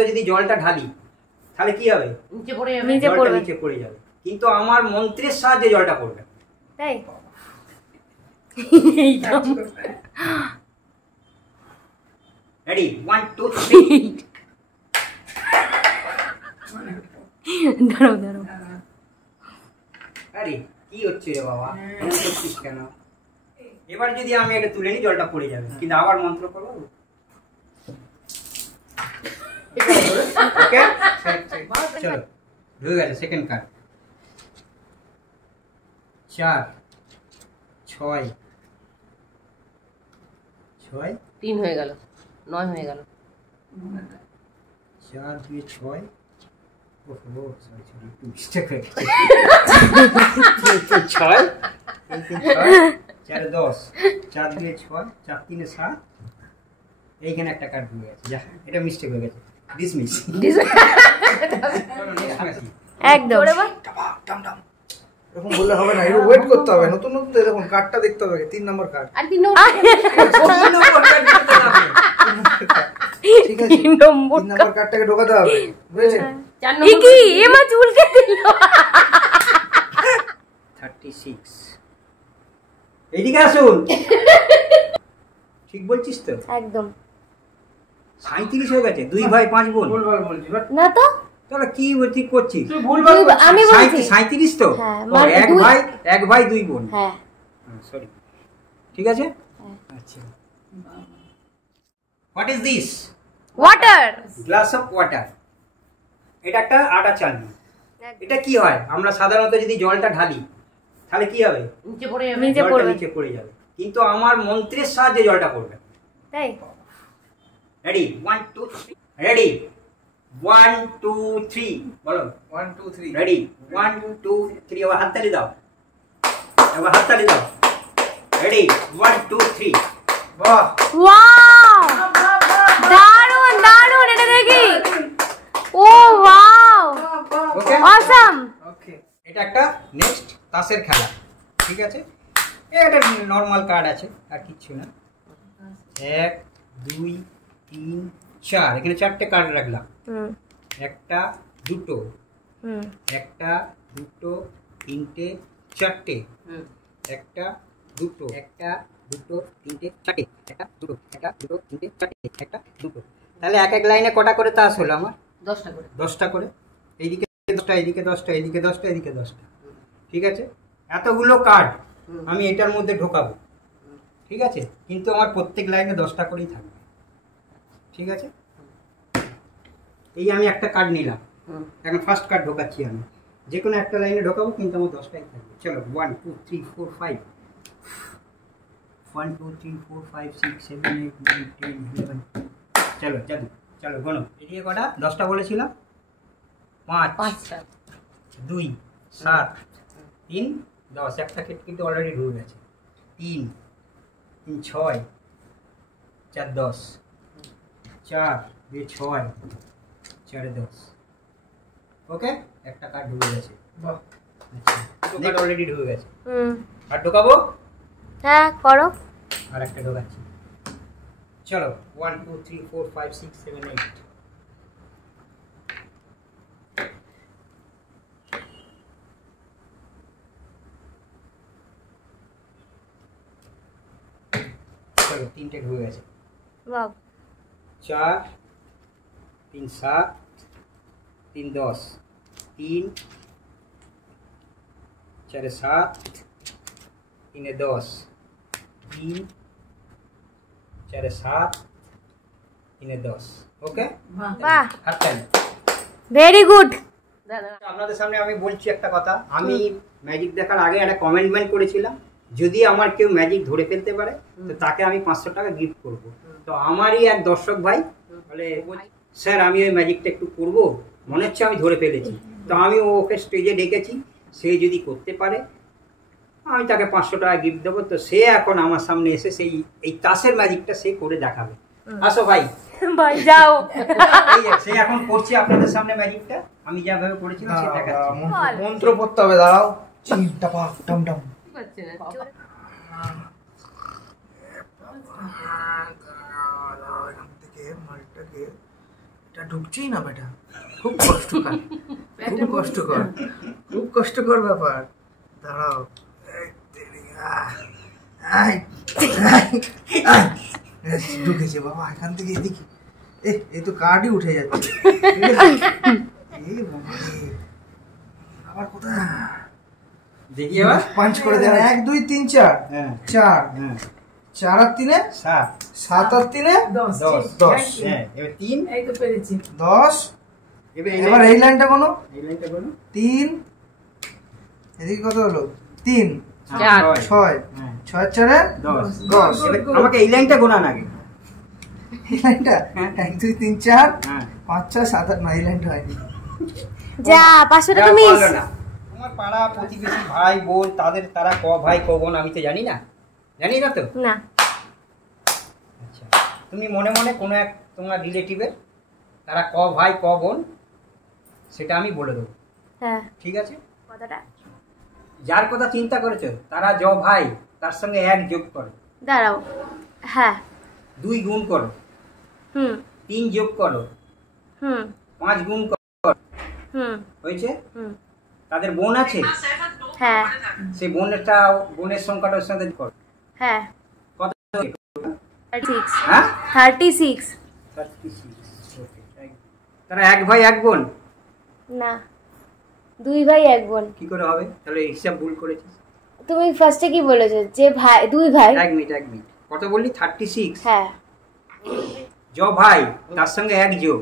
সাধারণত যদি জলটা ঢালি তাহলে কি হবে? নিচে পড়ে যাবে। জলটা নিচে পড়ে যাবে, কিন্তু আমার মন্ত্রের সাহায্যে জলটা পড়বে। তাই রেডি 1 2 3 দাঁড়াও দাঁড়াও। আরে কি হচ্ছে রে বাবা, করছিস কেন? এবার যদি আমি এটা তুলে নিই জলটা পড়ে যাবে, কিন্তু আবার মন্ত্র করবো। ওকে চলো হয়ে গেছে। সেকেন্ড কার্ড 4 6 6 3 হয়ে গেল, 9 হয়ে গেল। 4 2 6 ওহো সরি সরি একটু মিস্টেক হয়ে গেছে। 6 4 10 4 2 6 4 3 7 এইখানে একটা কার্ড হয়ে গেছে। যা এটা মিস্টেক হয়ে গেছে, ডিসমিস। একদম এরকম বললে হবে না, একটু ওয়েট করতে হবে। নতুন নতুন এরকম কার্ডটা দেখতে হবে। 3 নম্বর কার্ড। আর 3 নম্বর ঠিক আছে, 3 নম্বর কার্ডটাকে ঢোকাতে হবে, বুঝেছেন? 4 কি নম্বর এমা চুলকে দিল। 36 এইদিকে আসুন। ঠিক বলছিস তো? একদম 37 হয়ে গেছে। 2 ভাই 5 বোন। ভুলভাল বলছি বাট না তো তাহলে কি ঠিক করছিস? তুই ভুলভাল বলছিস। আমি বলছি 37 তো? হ্যাঁ, ও, মানে এক ভাই 2 বোন। হ্যাঁ সরি, ঠিক আছে। আচ্ছা, what is this? Water. Glass of water. এটা একটা আটা চালনি। এটা কি হয়? আমরা সাধারণত যদি জলটা ঢালি তাহলে কি হবে? নিচে পড়ে যাবে। নিচে জলটা পড়বে। নিচে পড়ে যাবে, কিন্তু আমার মন্ত্রের সাহায্যে জলটা পড়বে। তাই রেডি 1 2 3 রেডি 1 2 3 বলো। 1 2 3 রেডি 1 2 3 এবার হাততালি দাও, এবার হাততালি দাও। রেডি 1 2 3 বাহ ওয়াও দারুন দারুন, এটা দেখি। ও ওয়াও ওকে অসাম। ওকে এটা একটা নেক্সট তাসের খেলা, ঠিক আছে। এটা নরমাল কার্ড আছে, আর কিচ্ছু না। 1 2 3 4 এখানে 4টে কার্ড রাখলাম। একটা দুটো একটা দুটো তিনটে চারটে, একটা দুটো একটা দুটো তিনটে চারটে, একটা দুটো একটা দুটো তিনটে চারটে, একটা দুটো। তাহলে এক এক লাইনে কটা করে তাস হলো আমার? 10টা করে। 10টা করে। এইদিকে 10টা, এইদিকে 10টা, এইদিকে 10টা, এদিকে 10টা, ঠিক আছে। এতগুলো কার্ড আমি এটার মধ্যে ঢোকাবো, ঠিক আছে, কিন্তু আমার প্রত্যেক লাইনে 10টা করেই থাকবে, ঠিক আছে। এই আমি একটা কার্ড নিলাম, এখন ফার্স্ট কার্ড ঢোকাচ্ছি আমি। যে কোনো একটা লাইনে ঢোকাবো, কিন্তু আমার 10টাই থাকবে। চলো 1 2 3 4 5 1 2 3 4 5 6 7 8 9 10 11 চলো চলো চলো গোনো। এদিকে কটা? 10টা বলেছিলাম। 5 5টা 2 7 3 10। একটা কেট কিন্তু অলরেডি ঢুকে গেছে। 3 3 6 4 10 4 2 6 4 10। ওকে, একটা কার্ড ঢুকে গেছে। বাহ আচ্ছা, কার্ড অলরেডি ঢুকে গেছে। আর ঢোকাবো? হ্যাঁ করো। আর একটা ঢোকাচ্ছি। চলো 1 2 3 4 5 6 7 8 চলো 3টে ঢুকে গেছে। বাহ 4 3 7 3 10 3 4 7 3 10 3 4 7 3 10। ওকে, বাহ হাততালি। Very good. দাদা আপনাদের সামনে আমি বলছি একটা কথা। আমি ম্যাজিক দেখার আগে একটা কমেন্টমেন্ট করেছিলাম, যদি আমার কেউ ম্যাজিক ধরে ফেলতে পারে তো তাকে আমি 500 টাকা গিফট করব। তো আমারই এক দর্শক ভাই বলে, স্যার আমি ওই ম্যাজিকটা একটু করব, মনে হচ্ছে আমি ধরে ফেলেছি। তো আমি ওকে স্টেজে ডেকেছি, সে যদি করতে পারে আমি তাকে 500 টাকা গিফট দেবো। তো সে এখন আমার সামনে এসে এই তাসের ম্যাজিকটা সে করে দেখাবে। আসো ভাই, ভাই যাও। এই যে সে এখন করছে আপনাদের সামনে ম্যাজিকটা, আমি যেভাবে করেছিলাম সে দেখাচ্ছে। মন্ত্র পড়তে হবে, দাঁড়াও। চিম টাপা টাম টাম। কি করছে না? এখান থেকে মালটাকে এটা এটা ঢুকছেই না বেটা, খুব কষ্টকর, খুব কষ্টকর, খুব কষ্টকর ব্যাপার। দাঁড়াও, ঢুকেছে বাবা এখান থেকে এদিকে। এই তো কার্ডই উঠে যাচ্ছে। আবার কোথায় দেখি এবার পাঞ্চ করে দেন। 1 2 3 4 হ্যাঁ 4 হ্যাঁ 4 আর 3 7 7 আর 3 10 10 হ্যাঁ এবার 3 এই তো পেরেছি 10। এবার এবার এই লাইনটা কোনো এই লাইনটা বলো 3, এদিকে কত হলো 3 চার। 6 হ্যাঁ 6 4 10 10। এবার আমাকে এই লাইনটা গোনান আগে। এই লাইনটা 1 2 3 4 হ্যাঁ 5 6 7 8 9 এই লাইনটা হয়নি। যা 500টা যা তো মিস। পারলো না। তোমার পাড়া প্রতিবেশী ভাই বোন তারা ক ভাই ক বোন আমি তো জানি না তো। না আচ্ছা তুমি মনে মনে কোনো এক তোমার রিলেটিভের তারা ক ভাই ক বোন সেটা আমি বলে দেবো, হ্যাঁ ঠিক আছে? কথাটা যার কথা চিন্তা করেছো তারা জ ভাই তার সঙ্গে 1 যোগ করো, দাঁড়াও। হ্যাঁ 2 গুণ করো, হুম 3 যোগ করো, হুম 5 গুণ করো, হুম হয়েছে? হুম তাদের বোন আছে, হ্যাঁ সেই বোনের সংখ্যাটার সাথে করো। হ্যাঁ কত? 36 হ্যাঁ 36। 36 ওকে। তারা 1 ভাই 1 বোন না 2 ভাই 1 বোন। কি করে হবে? তাহলে হিসাব ভুল করেছিস। তুমি ফার্স্টে কি বলেছো যে ভাই 2 ভাই? 1 মিনিট কত বললি? 36। হ্যাঁ জ ভাই তার সঙ্গে 1 যোগ,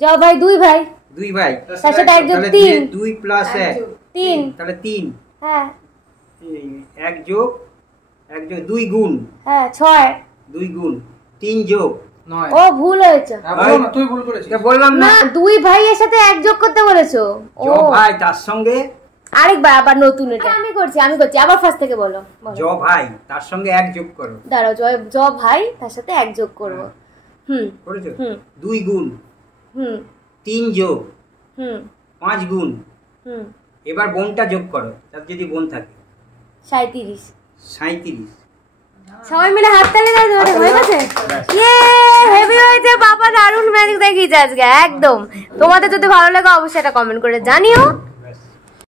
যাও ভাই 2 ভাই 2 ভাই তার সাথে 1 যোগ তাহলে 3 2 প্লাস 1 3 তাহলে 3 হ্যাঁ 1 যোগ 2 গুণ হ্যাঁ 6 2 গুণ 3 যোগ 9। ও ভুল হয়েছে। তুই ভুল করেছিস। এটা বললাম না। না 2 ভাইয়ের সাথে 1 যোগ করতে বলেছো। ও জ ভাই তার সঙ্গে আরেকবার আবার নতুন এটা আমি করছি আবার ফার্স্ট থেকে বলো জ ভাই তার সঙ্গে 1 যোগ করো। দাঁড়াও জ ভাই তার সাথে 1 যোগ করবো। হুম করেছো? হুম 2 গুণ হুম 3 যোগ হুম 5 গুণ, হুম এবার বোনটা যোগ করো, তার যদি বোন থাকে 37। 37। সবাই মিলে হাততালি দাও, হয়ে গেছে। ইয়ে হেভি হয়েছে বাবা, দারুণ ম্যাজিক দেখিয়েছে আজকে একদম। তোমাদের যদি ভালো লাগে অবশ্যই এটা কমেন্ট করে জানিও।